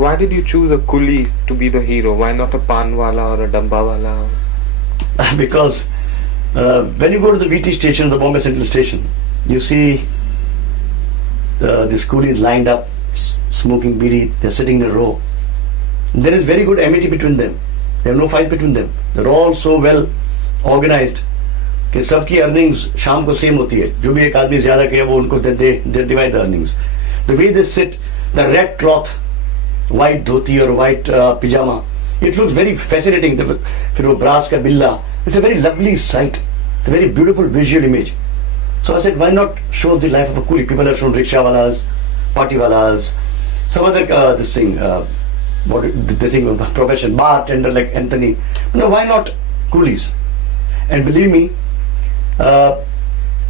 Why did you choose a coolie to be the hero? Why not a panwala or a dambawala? Because when you go to the VT station, the Bombay Central Station, you see these coolies lined up, smoking bidi, they're sitting in a row. There is very good amity between them. There are no fight between them. They're all so well organized कि सबकी earnings शाम को same होती है. जो भी एक आदमी ज़्यादा किया वो उनको they divide the earnings. The way they sit, the red cloth, white dhoti or white pyjama, it looks very fascinating. फिर वो brass का बिल्ला, it's a very lovely sight. It's a very beautiful visual image. So I said, why not show the life of a coolie? People have shown rickshawalas, patiwalas, some other this thing, profession, bartender like Anthony. No, why not coolies? And believe me,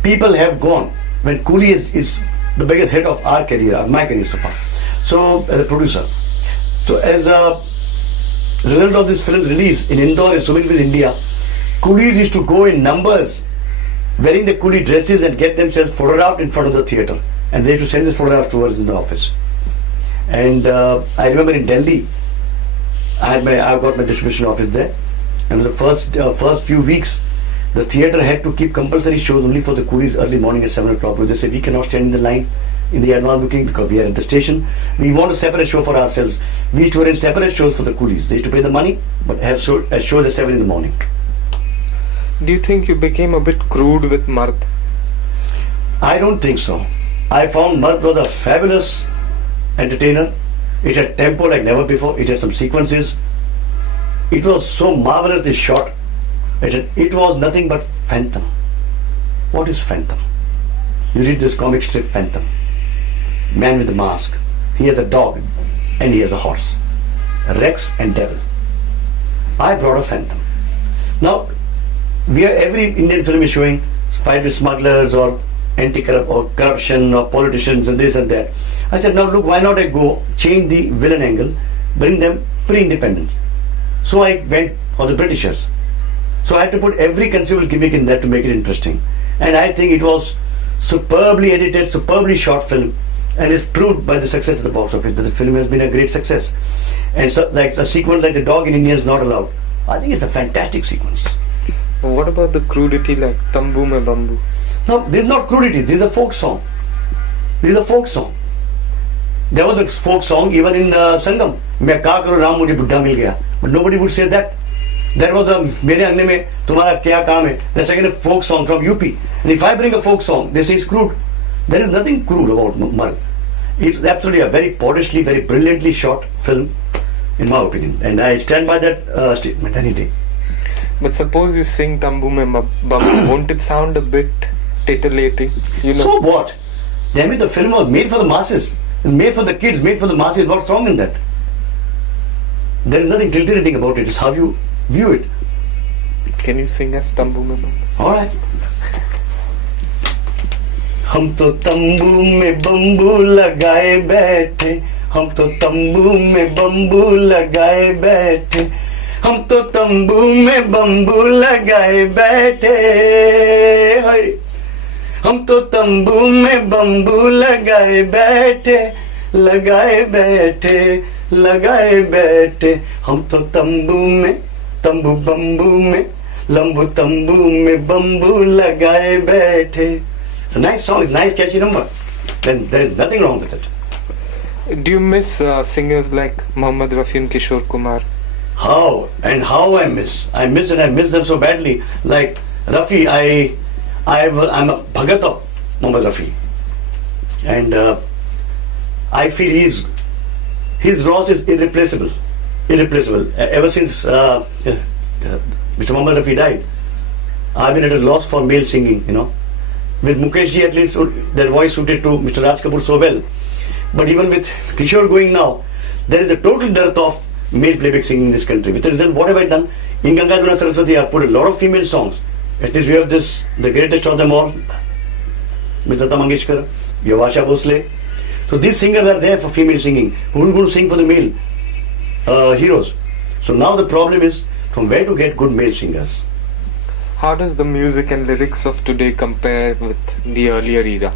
people have gone when Coolie is the biggest hit of our career, my career so far. So as a producer, so as a result of this film's release in Indore and so many places in India, coolies used to go in numbers wearing the coolie dresses and get themselves photographed in front of the theatre, and they used to send this photograph to us in the office. And I remember in Delhi, I got my distribution office there, and the first few weeks, the theatre had to keep compulsory shows only for the coolies early morning at 7 o'clock, because they said we cannot stand in the line in the advance booking because we are at the station. We want a separate show for ourselves. We used to arrange separate shows for the coolies. They used to pay the money, but have shows at 7 in the morning. Do you think you became a bit crude with Mard? I don't think so. I found Mard was a fabulous entertainer. It had tempo like never before. It had some sequences. It was so marvelously shot. It was nothing but Phantom. What is Phantom? You read this comic strip Phantom. Man with a mask. He has a dog and he has a horse. Rex and Devil. I brought a Phantom. Now, every Indian film is showing fight with smugglers or corruption or politicians and this and that. I said, now look, why not I go change the villain angle, bring them pre-independence. So I went for the Britishers. So I had to put every conceivable gimmick in there to make it interesting. And I think it was superbly edited, superbly shot film, and is proved by the success of the box office that the film has been a great success. And so, like a sequence like the dog in India is not allowed. I think it's a fantastic sequence. What about the crudity like Tambu Mein Bambu? No, this is not crudity. This is a folk song. This is a folk song. There was a folk song even in Sangam. मैं क्या करूँ राम मुझे बुढ़ा मिल गया. But nobody would say that. There was a मेरे अंगने में तुम्हारा क्या काम है. That's again a folk song from UP. And if I bring a folk song, they say it's crude. There is nothing crude about Mard. It's absolutely a very polishedly, very brilliantly shot film, in my opinion. And I stand by that statement any day. But suppose you sing Tambu Mein Bambu, won't it sound a bit titillating? You know? So what? Damn it, the film was made for the masses. It's made for the kids, made for the masses. What's wrong in that? There is nothing titillating about it. It's how you view it. Can you sing us Tambu Mein Bambu? All right. हम तो तंबू में bamboo लगाए बैठे, हम तो तंबू में बम्बू लगाए बैठे, हम तो तंबू में बम्बू लगाए बैठे, हम तो तंबू में बम्बू लगाए बैठे, लगाए बैठे, लगाए बैठे, हम तो तंबू में तंबू बम्बू में लंबू तंबू में बम्बू लगाए बैठे. It's a nice song, it's a nice catchy number. Then there's nothing wrong with it. Do you miss singers like Mohammad Rafi and Kishore Kumar? How I miss. I miss them so badly. Like Rafi, I'm a bhagat of Mohammad Rafi. And I feel his Ross is irreplaceable. Ever since Mr. Mohammad Rafi died, I've been at a loss for male singing, you know. With Mukesh ji, at least their voice suited to Mr. Raj Kapoor so well. But even with Kishore going now, there is a total dearth of male playback singing in this country. With the result, what have I done? In Ganga Jamuna Saraswati, I put a lot of female songs. At least we have this, the greatest of them all, Ms. Lata Mangeshkar, you have Asha Bhosle. So these singers are there for female singing. Who is going to sing for the male heroes? So now the problem is from where to get good male singers. How does the music and lyrics of today compare with the earlier era?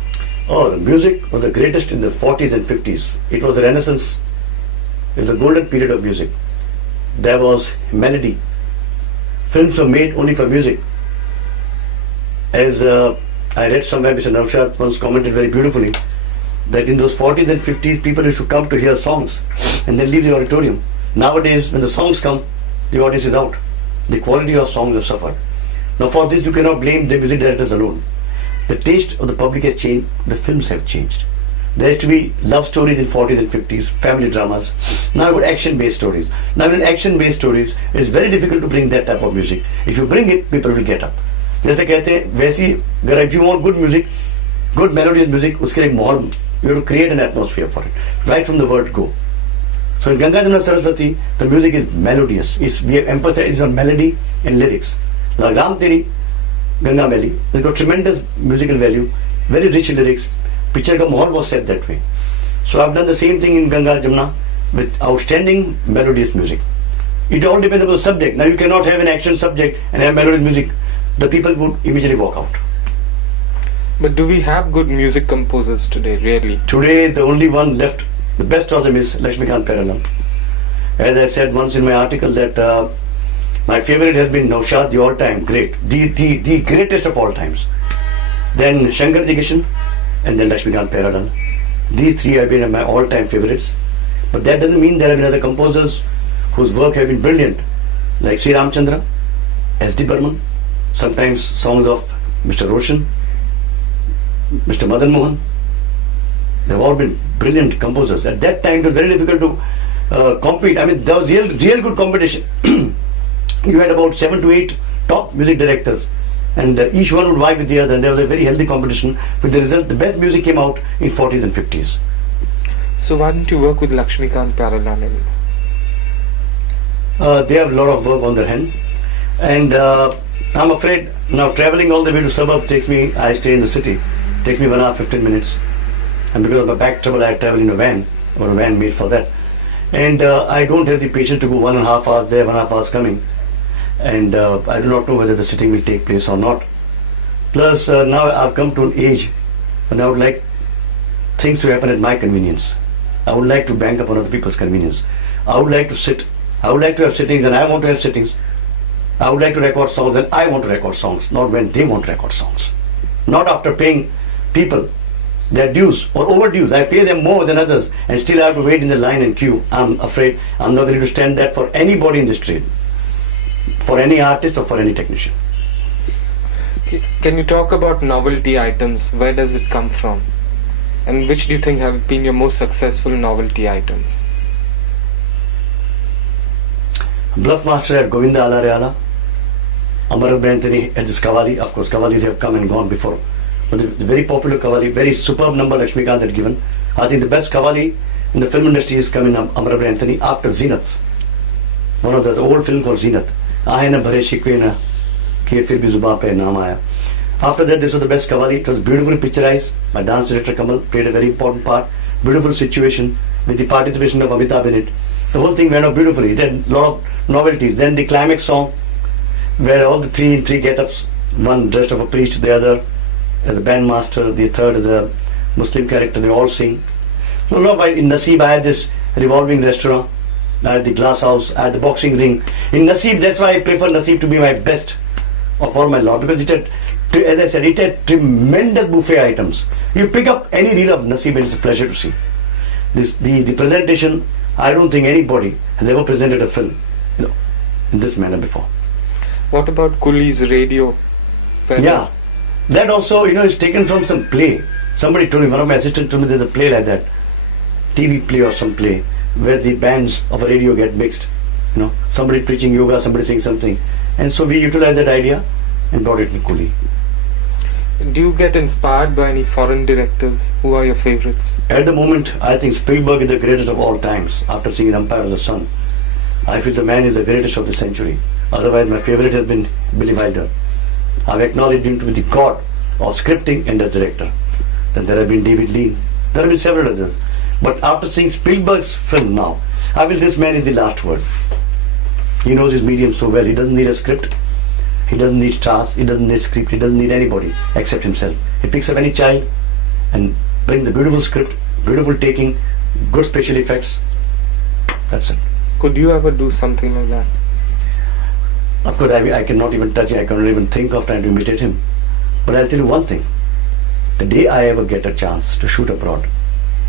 Oh, the music was the greatest in the 40s and 50s. It was the Renaissance It was a golden period of music. There was melody. Films were made only for music. As I read somewhere, Mr. Naushad once commented very beautifully that in those 40s and 50s, people used to come to hear songs and then leave the auditorium. Nowadays, when the songs come, the audience is out. The quality of songs have suffered. Now, for this, you cannot blame the music directors alone. The taste of the public has changed. The films have changed. There used to be love stories in 40s and 50s, family dramas. Now you've got action-based stories. Now in action-based stories, it's very difficult to bring that type of music. If you bring it, people will get up. जैसे कहते हैं वैसी अगर if you want good music, good melodious music, उसके लिए एक माहौल, you have to create an atmosphere for it. Right from the word go. So in Ganga Jamuna Saraswati, the music is melodious. We have emphasized on melody and lyrics. Like Ram Teri, Ganga Meli, it's got tremendous musical value, very rich lyrics. Picture ka mahal was set that way. So I've done the same thing in Ganga Jamuna with outstanding melodious music. It all depends on the subject. Now you cannot have an action subject and have melodious music. The people would immediately walk out. But do we have good music composers today, really? Today the only one left, the best of them is Lakshmikant Peralam. As I said once in my article that my favorite has been Naushad, the all-time great, the greatest of all times. Then Shankar Jigishan, and then Lakshmikant Peralam. These three have been my all-time favorites. But that doesn't mean there have been other composers whose work have been brilliant, like C. Ramchandra, S.D. Burman, sometimes songs of Mr. Roshan, Mr. Madan Mohan. They've all been brilliant composers. At that time, it was very difficult to compete. I mean, there was real good competition. You had about 7 to 8 top music directors, and each one would vie with the other, and there was a very healthy competition. With the result, the best music came out in 40s and 50s. So why don't you work with Lakshmikant Peralam anymore? They have a lot of work on their hand, and I'm afraid now traveling all the way to suburb I stay in the city, takes me 1 hour 15 minutes, and because of my back trouble, I travel in a van, or a van made for that, and I don't have the patience to go 1.5 hours there, 1.5 hours coming. And I do not know whether the sitting will take place or not. Plus, now I've come to an age when I would like things to happen at my convenience. I would like to bank up on other people's convenience. I would like to sit. I would like to have sittings and I want to have sittings. I would like to record songs and I want to record songs, not when they want to record songs. Not after paying people their dues or overdues. I pay them more than others and still I have to wait in the line and queue. I'm afraid I'm not ready to stand that for anybody in this trade. For any artist or for any technician. Can you talk about novelty items? Where does it come from? And which do you think have been your most successful novelty items? Bluff Master at Govinda Alareala, Amara Anthony at this Kavali. Of course, Kavalis have come and gone before. But the very popular Kavali, very superb number Lakshmikant had given. I think the best Kavali in the film industry is coming Amara Anthony after Zenith. One of the old film called Zenith. After that, this was the best Kavali. It was beautifully picturized. My dance director Kamal played a very important part. Beautiful situation with the participation of Amitabh in it. The whole thing went out beautifully. It had a lot of novelties. Then the climax song, where all the three get-ups, one dressed of a priest, the other as a bandmaster, the third as a Muslim character, they all sing. So, in Naseeb, I had this revolving restaurant. I had the glass house, I had the boxing ring. In Naseeb, that's why I prefer Naseeb to be my best of all my lot, because it had, as I said, it had tremendous buffet items. You pick up any reel of Naseeb and it's a pleasure to see. The presentation, I don't think anybody has ever presented a film in this manner before. What about Kuli's radio? Yeah, that also is taken from some play. Somebody told me, one of my assistants told me there's a play like that, TV play or some play, where the bands of a radio get mixed. Somebody preaching yoga, somebody saying something. And so we utilized that idea and brought it in Kuli. Do you get inspired by any foreign directors? Who are your favorites? At the moment, I think Spielberg is the greatest of all times. After seeing Empire of the Sun, I feel the man is the greatest of the century. Otherwise, my favorite has been Billy Wilder. I've acknowledged him to be the god of scripting and as director. Then there have been David Lean. There have been several others. But after seeing Spielberg's film now, I feel this man is the last word. He knows his medium so well. He doesn't need a script. He doesn't need stars. He doesn't need script. He doesn't need anybody except himself. He picks up any child and brings a beautiful script, beautiful taking, good special effects. That's it. Could you ever do something like that? Of course, I cannot even touch it. I cannot even think of trying to imitate him. But I'll tell you one thing. The day I ever get a chance to shoot abroad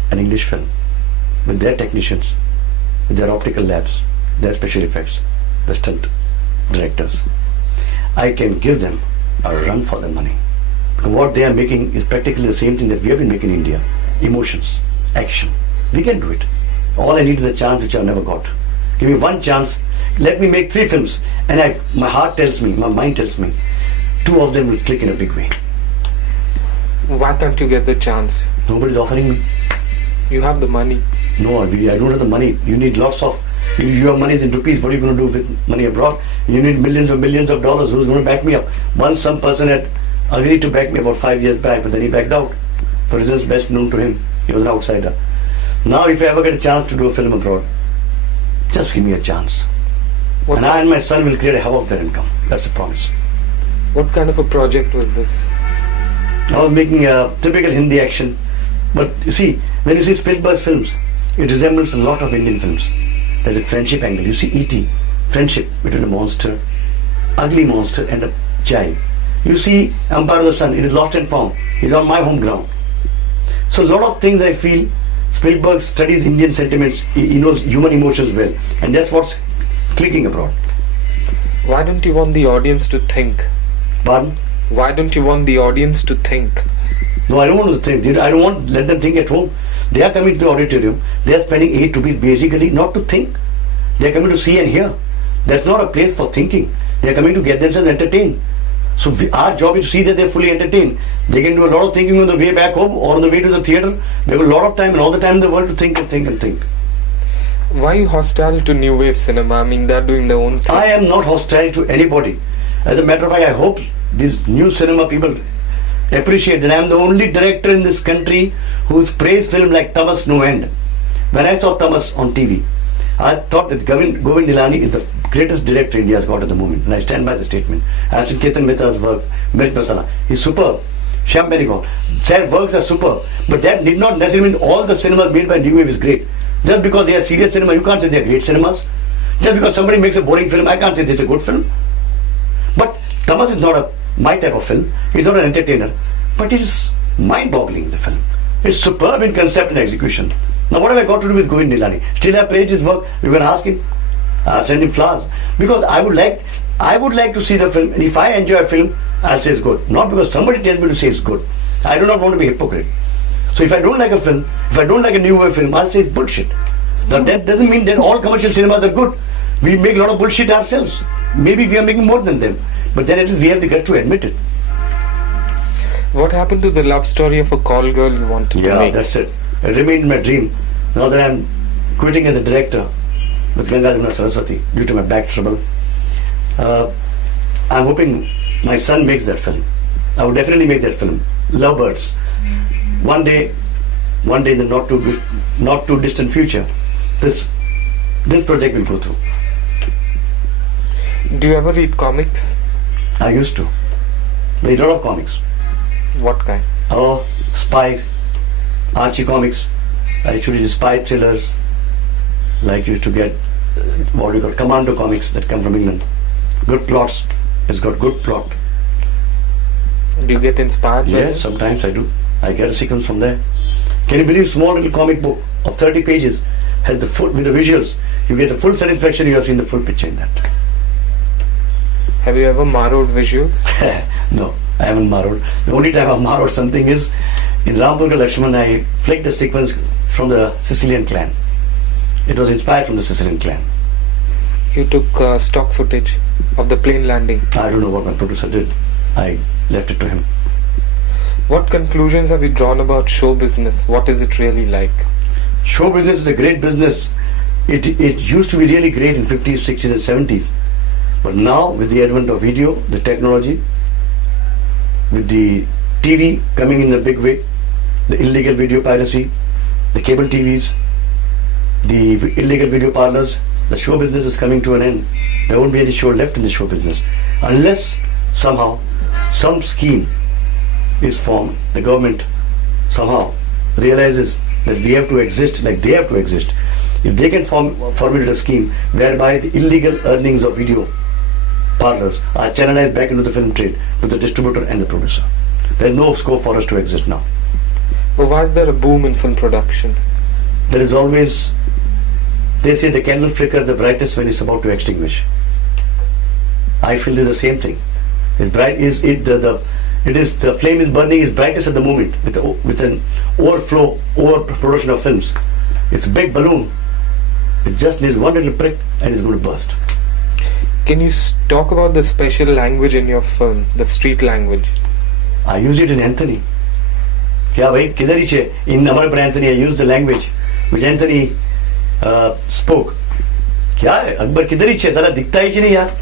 an English film with their technicians, with their optical labs, their special effects, the stunt directors, I can give them a run for their money. Because what they are making is practically the same thing that we have been making in India. Emotions, action. We can do it. All I need is a chance which I've never got. Give me one chance. Let me make 3 films. And my heart tells me, my mind tells me, 2 of them will click in a big way. Why can't you get the chance? Nobody's offering me. You have the money. No, I don't have the money. You need lots of, if your money is in rupees, what are you going to do with money abroad? You need millions of dollars. Who's going to back me up? Once some person had agreed to back me about 5 years back, but then he backed out. For reasons best known to him. He was an outsider. Now if I ever get a chance to do a film abroad, just give me a chance. And I and my son will create a hell of their income. That's a promise. What kind of a project was this? I was making a typical Hindi action. But you see, when you see Spielberg's films, it resembles a lot of Indian films. There's a friendship angle. You see E.T., friendship between a monster, ugly monster and a child. You see Empire of the Sun, it is lost and found. He's on my home ground. So a lot of things I feel Spielberg studies Indian sentiments. He knows human emotions well. And that's what's clicking abroad. Why don't you want the audience to think? Pardon? Why don't you want the audience to think? No, I don't want to think. I don't want to let them think at home. They are coming to the auditorium. They are spending 8 rupees basically not to think. They are coming to see and hear. That's not a place for thinking. They are coming to get themselves entertained. So our job is to see that they are fully entertained. They can do a lot of thinking on the way back home or on the way to the theatre. They have a lot of time and all the time in the world to think and think and think. Why are you hostile to New Wave cinema? I mean, they're doing their own thing. I am not hostile to anybody. As a matter of fact, I hope these new cinema people appreciate that I am the only director in this country who's praised film like Tamas no end. When I saw Tamas on TV, I thought that Govind Nilani is the greatest director India has got at the moment, and I stand by the statement. I have seen Ketan Mehta's work, Mirch Masala. He's superb. Shyam Benegal. Their works are superb. But that did not necessarily mean all the cinemas made by New Wave is great. Just because they are serious cinema, you can't say they are great cinemas. Just because somebody makes a boring film, I can't say this is a good film. But Tamas is not my type of film. He's not an entertainer. But it is mind-boggling, the film. It's superb in concept and execution. Now what have I got to do with Govind Nilani? Still I praised his work. You can ask him. Send him flowers. Because I would like to see the film, and if I enjoy a film, I'll say it's good. Not because somebody tells me to say it's good. I do not want to be a hypocrite. So if I don't like a film, if I don't like a New Wave film, I'll say it's bullshit. Now that doesn't mean that all commercial cinemas are good. We make a lot of bullshit ourselves. Maybe we are making more than them. But then at least we have the guts to admit it. What happened to the love story of a call girl you wanted to make? Yeah, that's it. It remained my dream. Now that I'm quitting as a director with Ganga Jamuna Saraswati due to my back trouble, I'm hoping my son makes that film. I would definitely make that film. Lovebirds. One day in the not too distant future, this project will go through. Do you ever read comics? I used to. Read a lot of comics. What kind? Oh, spies, Archie comics. I used to read spy thrillers. Like you used to get what you call commando comics that come from England. Good plots. It's got good plot. Do you get inspired by Yes, them? sometimes I do. I get a sequence from there. Can you believe small little comic book of 30 pages has the full, with the visuals, you get the full satisfaction you have seen the full picture in that. Have you ever borrowed visuals? No, I haven't borrowed. The only time I've borrowed something is in Rampurga Lakshman, I flicked a sequence from the Sicilian clan. It was inspired from the Sicilian clan. You took stock footage of the plane landing. I don't know what my producer did. I left it to him. What conclusions have you drawn about show business? What is it really like? Show business is a great business. It used to be really great in 50s, 60s and 70s. But now with the advent of video, the technology, with the TV coming in a big way, the illegal video piracy, the cable TVs, the illegal video parlors, the show business is coming to an end. There won't be any show left in the show business unless somehow some scheme is formed. The government somehow realizes that we have to exist like they have to exist. If they can formulate a scheme whereby the illegal earnings of video parlors are channelized back into the film trade to the distributor and the producer, there is no scope for us to exist now. But why is there a boom in film production? There is always, they say the candle flickers the brightest when it's about to extinguish. I feel it's the same thing. It's bright. The flame is burning its brightest at the moment with an overproduction of films. It's a big balloon. It just needs one little prick and it's going to burst. Can you talk about the special language in your film, the street language? I use it in Anthony. क्या भाई किधर ही छे? In Namar Anthony, I used the language which Anthony spoke. क्या है? अकबर किधर ही छे? साला दिखता ही नहीं यार.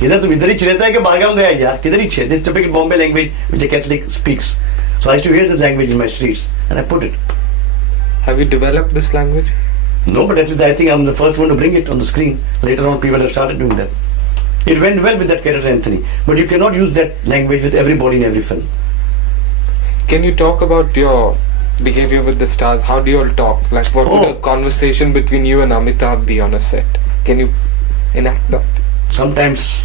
किधर तुम इधर ही रहता है कि बारगाम गया यार? किधर ही छे? This is typical Bombay language which a Catholic speaks. So I used to hear this language in my streets and I put it. Have you developed this language? No, but at least I think I'm the first one to bring it on the screen. Later on, people have started doing that. It went well with that character Anthony, but you cannot use that language with everybody in every film. Can you talk about your behavior with the stars? How do you all talk? Like, what would a conversation between you and Amitabh be on a set? Can you enact that? Sometimes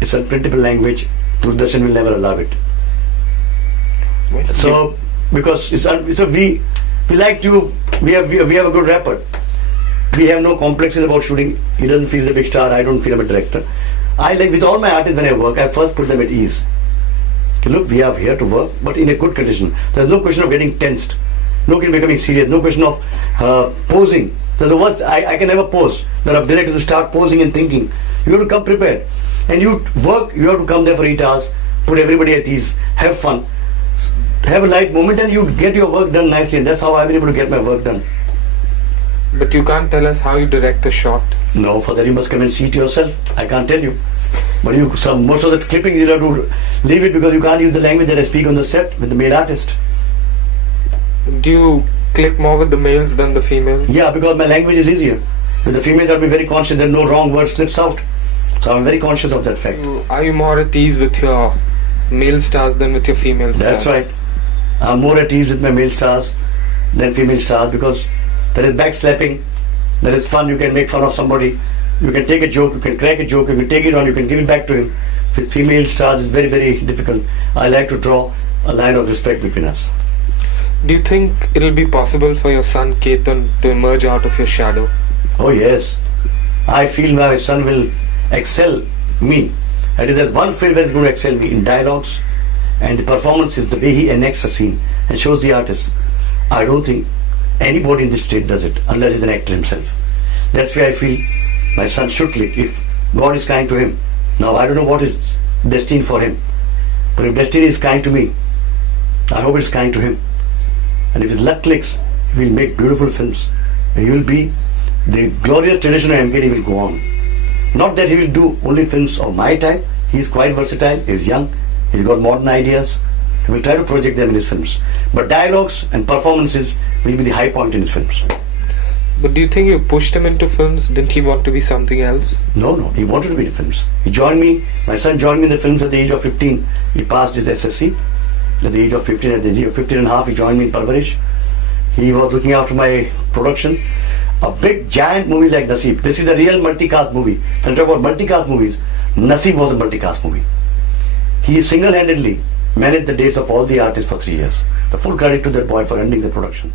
it's unprintable language. Doordarshan will never allow it. So, because we like to, we have a good rapport. We have no complexes about shooting. He doesn't feel the big star. I don't feel I'm a director. I like with all my artists when I work, I first put them at ease. Okay, look, we are here to work, but in a good condition. There's no question of getting tensed. No question of becoming serious. No question of posing. There's a words I can never pose. There are directors who start posing and thinking. You have to come prepared. And you work, you have to come there for 8 hours, put everybody at ease, have fun, have a light moment, and you get your work done nicely. And that's how I've been able to get my work done. But you can't tell us how you direct a shot. No, for that you must come and see it yourself. I can't tell you. But most of the clipping you have to leave it because you can't use the language that I speak on the set with the male artist. Do you click more with the males than the females? Yeah, because my language is easier. With the females, I'll be very conscious that no wrong word slips out. So I'm very conscious of that fact. Are you more at ease with your male stars than with your female stars? That's right. I'm more at ease with my male stars than female stars because there is backslapping, there is fun, you can make fun of somebody, you can take a joke, you can crack a joke, you can take it on, you can give it back to him. With female stars, it's very, very difficult. I like to draw a line of respect between us. Do you think it'll be possible for your son Ketan to emerge out of your shadow? Oh yes. I feel my son will excel me. That is, there's one film that is going to excel me in dialogues and the performance is the way he enacts a scene and shows the artist. I don't think anybody in this state does it unless he's an actor himself. That's why I feel my son should click if God is kind to him. Now I don't know what is destined for him, but if destiny is kind to me, I hope it's kind to him. And if his luck clicks, he will make beautiful films. And he will be the glorious tradition of MKD will go on. Not that he will do only films of my type. He is quite versatile. He is young. He's got modern ideas. He will try to project them in his films. But dialogues and performances will be the high point in his films. But do you think you pushed him into films? Didn't he want to be something else? No. He wanted to be in films. He joined me. My son joined me in the films at the age of 15. He passed his SSC. At the age of 15, at the age of 15 and a half, he joined me in Parvarish. He was looking after my production. A big giant movie like Naseeb. This is the real multicast movie. When I talk about multicast movies, Naseeb was a multicast movie. He single-handedly managed the dates of all the artists for 3 years. The full credit to that boy for ending the production.